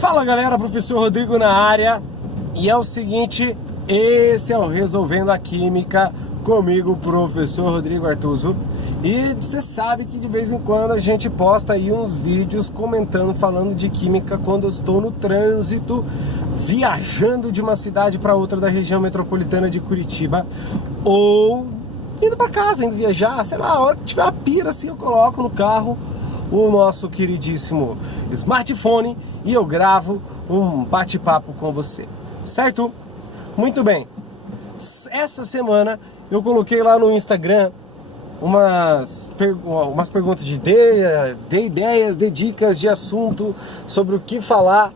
Fala galera, professor Rodrigo na área. E é o seguinte, esse é o Resolvendo a Química comigo, professor Rodrigo Artuso. E você sabe que de vez em quando a gente posta aí uns vídeos comentando, falando de química quando eu estou no trânsito, viajando de uma cidade para outra da região metropolitana de Curitiba, ou indo para casa, indo viajar, sei lá, a hora que tiver uma pira assim eu coloco no carro o nosso queridíssimo smartphone e eu gravo um bate-papo com você, certo? Muito bem, essa semana eu coloquei lá no Instagram umas perguntas de ideias, de dicas de assunto sobre o que falar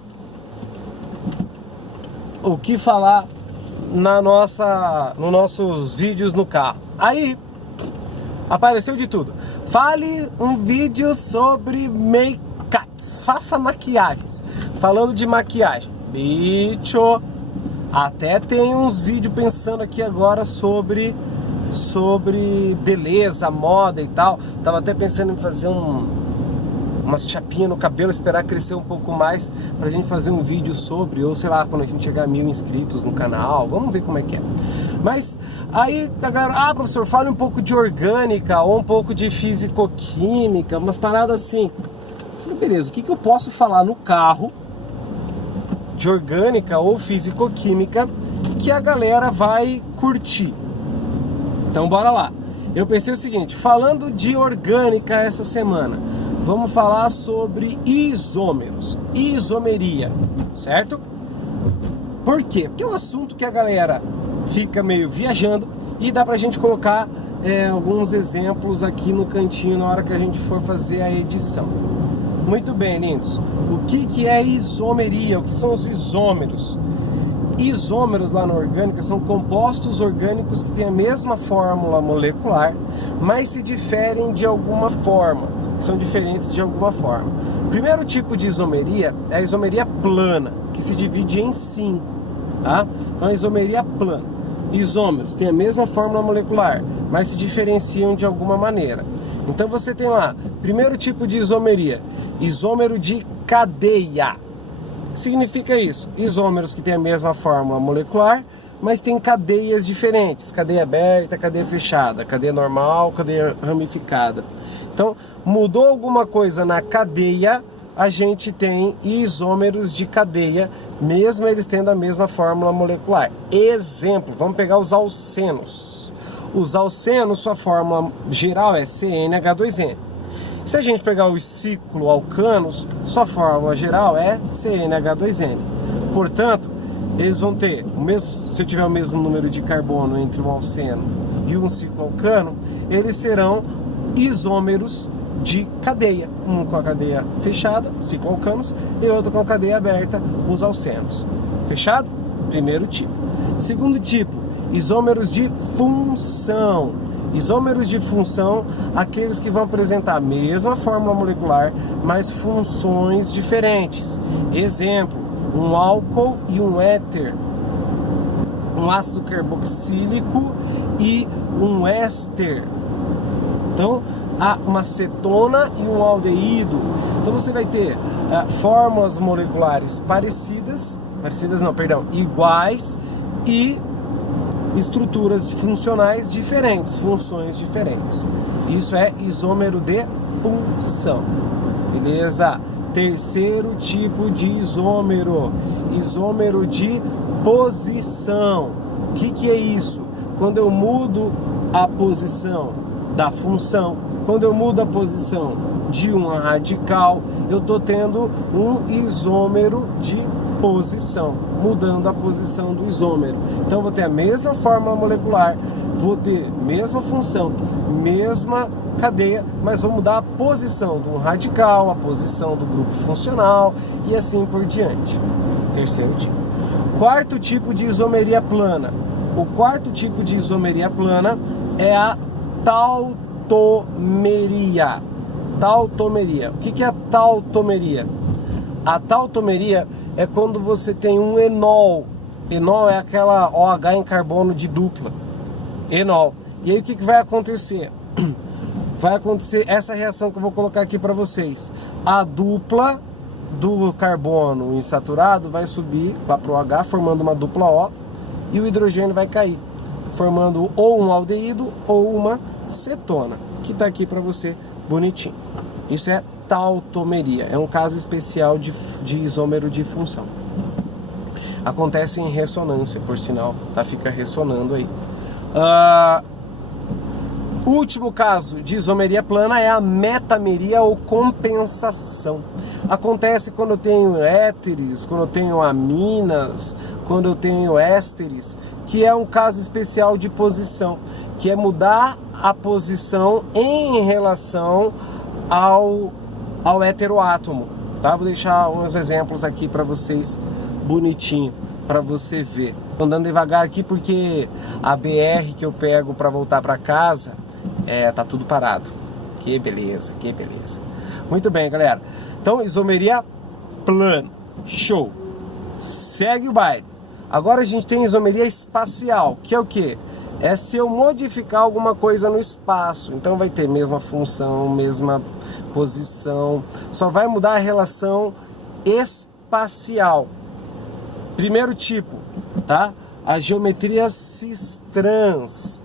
nos nossos vídeos no carro. Aí apareceu de tudo. Fale um vídeo sobre make-ups, faça maquiagens, falando de maquiagem. Bicho, até tem uns vídeos pensando aqui agora sobre beleza, moda e tal. Tava até pensando em fazer umas chapinhas no cabelo, esperar crescer um pouco mais pra gente fazer um vídeo sobre, ou sei lá, quando a gente chegar a 1000 inscritos no canal, vamos ver como é que é. Mas aí a galera, professor, fale um pouco de orgânica ou um pouco de físico-química, umas paradas assim. Eu falei, beleza, o que eu posso falar no carro de orgânica ou físico-química que a galera vai curtir? Então bora lá. Eu pensei o seguinte, falando de orgânica essa semana, vamos falar sobre isômeros, isomeria, certo? Por quê? Porque é um assunto que a galera fica meio viajando e dá pra gente colocar alguns exemplos aqui no cantinho na hora que a gente for fazer a edição. Muito bem, lindos. O que é isomeria? O que são os isômeros? Isômeros lá na orgânica são compostos orgânicos que têm a mesma fórmula molecular, mas se diferem de alguma forma, são diferentes de alguma forma. O primeiro tipo de isomeria é a isomeria plana, que se divide em 5, tá? Então a isomeria plana. Isômeros têm a mesma fórmula molecular, mas se diferenciam de alguma maneira. Então você tem lá, primeiro tipo de isomeria, isômero de cadeia. O que significa isso? Isômeros que têm a mesma fórmula molecular, mas tem cadeias diferentes, cadeia aberta, cadeia fechada, cadeia normal, cadeia ramificada. Então, mudou alguma coisa na cadeia, a gente tem isômeros de cadeia, mesmo eles tendo a mesma fórmula molecular. Exemplo, vamos pegar os alcenos. Os alcenos, sua fórmula geral é CnH2n. Se a gente pegar os cicloalcanos, sua fórmula geral é CnH2n. Portanto, eles vão ter, se eu tiver o mesmo número de carbono entre um alceno e um cicloalcano, eles serão isômeros de cadeia. Um com a cadeia fechada, cicloalcanos, e outro com a cadeia aberta, os alcenos. Fechado? Primeiro tipo. Segundo tipo, isômeros de função. Isômeros de função, aqueles que vão apresentar a mesma fórmula molecular, mas funções diferentes. Exemplo, um álcool e um éter, um ácido carboxílico e um éster. Então, há uma cetona e um aldeído. Então você vai ter fórmulas moleculares iguais e estruturas funcionais diferentes, funções diferentes. Isso é isômero de função. Beleza? Terceiro tipo de isômero, isômero de posição. O que é isso? Quando eu mudo a posição da função, quando eu mudo a posição de uma radical, eu estou tendo um isômero de posição, mudando a posição do isômero. Então vou ter a mesma fórmula molecular, vou ter mesma função, mesma cadeia, mas vou mudar a posição de um radical, a posição do grupo funcional e assim por diante. Terceiro tipo. Quarto tipo de isomeria plana. O quarto tipo de isomeria plana é a tautomeria. Tautomeria. O que é a tautomeria? A tautomeria é quando você tem um enol. Enol é aquela OH em carbono de dupla. Enol. E aí o que vai acontecer? Vai acontecer essa reação que eu vou colocar aqui para vocês. A dupla do carbono insaturado vai subir lá para o H, formando uma dupla O, e o hidrogênio vai cair, formando ou um aldeído ou uma cetona, que está aqui para você bonitinho. Isso é tautomeria, é um caso especial de isômero de função. Acontece em ressonância, por sinal, tá? Fica ressonando aí. O último caso de isomeria plana é a metameria ou compensação. Acontece quando eu tenho éteres, quando eu tenho aminas, quando eu tenho ésteres, que é um caso especial de posição, que é mudar a posição em relação ao heteroátomo, tá? Vou deixar uns exemplos aqui para vocês, bonitinho, para você ver. Tô andando devagar aqui porque a BR que eu pego para voltar para casa, tá tudo parado. Que beleza, que beleza. Muito bem, galera. Então, isomeria plana. Show. Segue o baile. Agora a gente tem isomeria espacial, que é o quê? É se eu modificar alguma coisa no espaço. Então vai ter mesma função, mesma posição. Só vai mudar a relação espacial. Primeiro tipo, tá? A geometria cis-trans.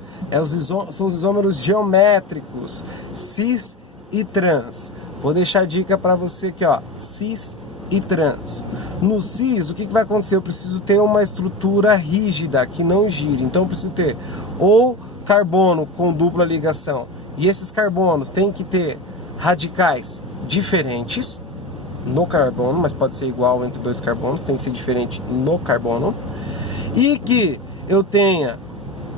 São os isômeros geométricos, cis e trans. Vou deixar a dica para você aqui, ó, cis e trans. No cis, o que vai acontecer? Eu preciso ter uma estrutura rígida, que não gire. Então eu preciso ter ou carbono com dupla ligação, e esses carbonos têm que ter radicais diferentes no carbono, mas pode ser igual entre dois carbonos, tem que ser diferente no carbono, e que eu tenha,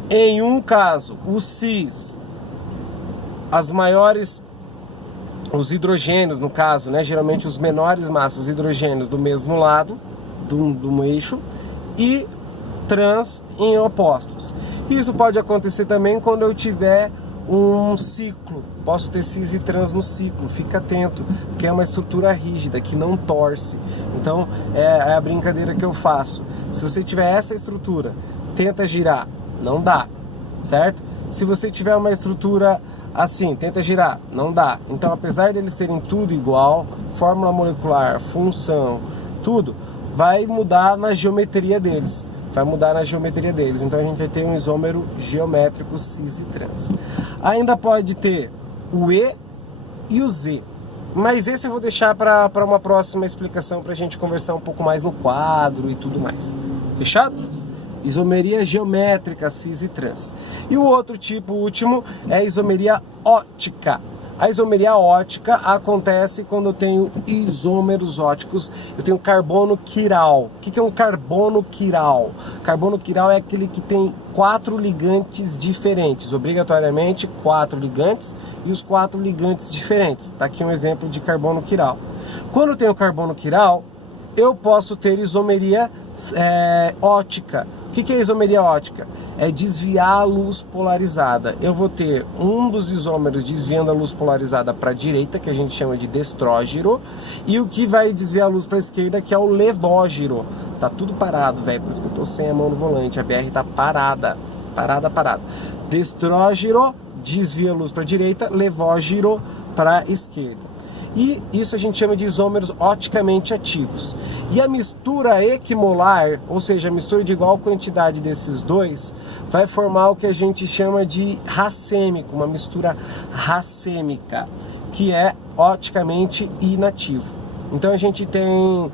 em um caso, o cis, os hidrogênios, no caso, né, geralmente os menores massas, os hidrogênios do mesmo lado do eixo, e trans em opostos. Isso pode acontecer também quando eu tiver um ciclo. Posso ter cis e trans no ciclo, fica atento, porque é uma estrutura rígida, que não torce. Então, é a brincadeira que eu faço. Se você tiver essa estrutura, tenta girar, não dá, certo? Se você tiver uma estrutura assim, tenta girar, não dá. Então, apesar deles terem tudo igual, fórmula molecular, função, tudo, vai mudar na geometria deles. Então a gente vai ter um isômero geométrico cis e trans. Ainda pode ter o E e o Z, mas esse eu vou deixar para uma próxima explicação, para a gente conversar um pouco mais no quadro e tudo mais. Fechado? Isomeria geométrica cis e trans. E o outro tipo, o último, é a isomeria ótica. A isomeria ótica acontece quando eu tenho isômeros óticos, eu tenho carbono quiral. O que é um carbono quiral? Carbono quiral é aquele que tem 4 ligantes diferentes, obrigatoriamente 4 ligantes, e os 4 ligantes diferentes. Está aqui um exemplo de carbono quiral. Quando eu tenho carbono quiral, eu posso ter isomeria ótica. O que é isomeria ótica? É desviar a luz polarizada. Eu vou ter um dos isômeros desviando a luz polarizada para a direita, que a gente chama de destrógiro, e o que vai desviar a luz para a esquerda, que é o levógiro. Tá tudo parado, velho, por isso que eu tô sem a mão no volante. A BR tá parada. Destrógiro desvia a luz para a direita, levógiro para a esquerda. E isso a gente chama de isômeros oticamente ativos. E a mistura equimolar, ou seja, a mistura de igual quantidade desses dois, vai formar o que a gente chama de racêmico, uma mistura racêmica, que é oticamente inativo. Então a gente tem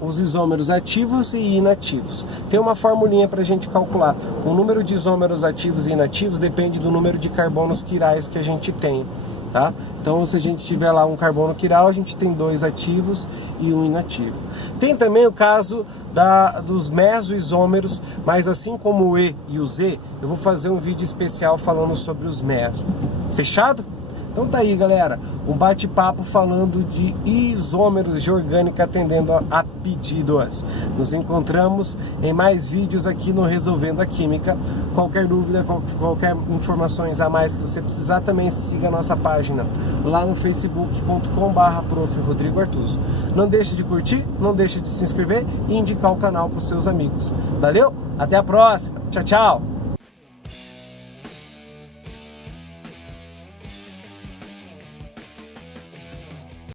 os isômeros ativos e inativos. Tem uma formulinha para a gente calcular. O número de isômeros ativos e inativos depende do número de carbonos quirais que a gente tem. Tá? Então, se a gente tiver lá um carbono quiral, a gente tem 2 ativos e 1 inativo. Tem também o caso dos mesoisômeros, mas assim como o E e o Z, eu vou fazer um vídeo especial falando sobre os meso. Fechado? Então tá aí, galera, um bate-papo falando de isômeros de orgânica atendendo a pedidos. Nos encontramos em mais vídeos aqui no Resolvendo a Química. Qualquer dúvida, qualquer informações a mais que você precisar, também siga a nossa página lá no facebook.com/Prof. Rodrigo Artuso. Não deixe de curtir, não deixe de se inscrever e indicar o canal para os seus amigos. Valeu? Até a próxima. Tchau, tchau!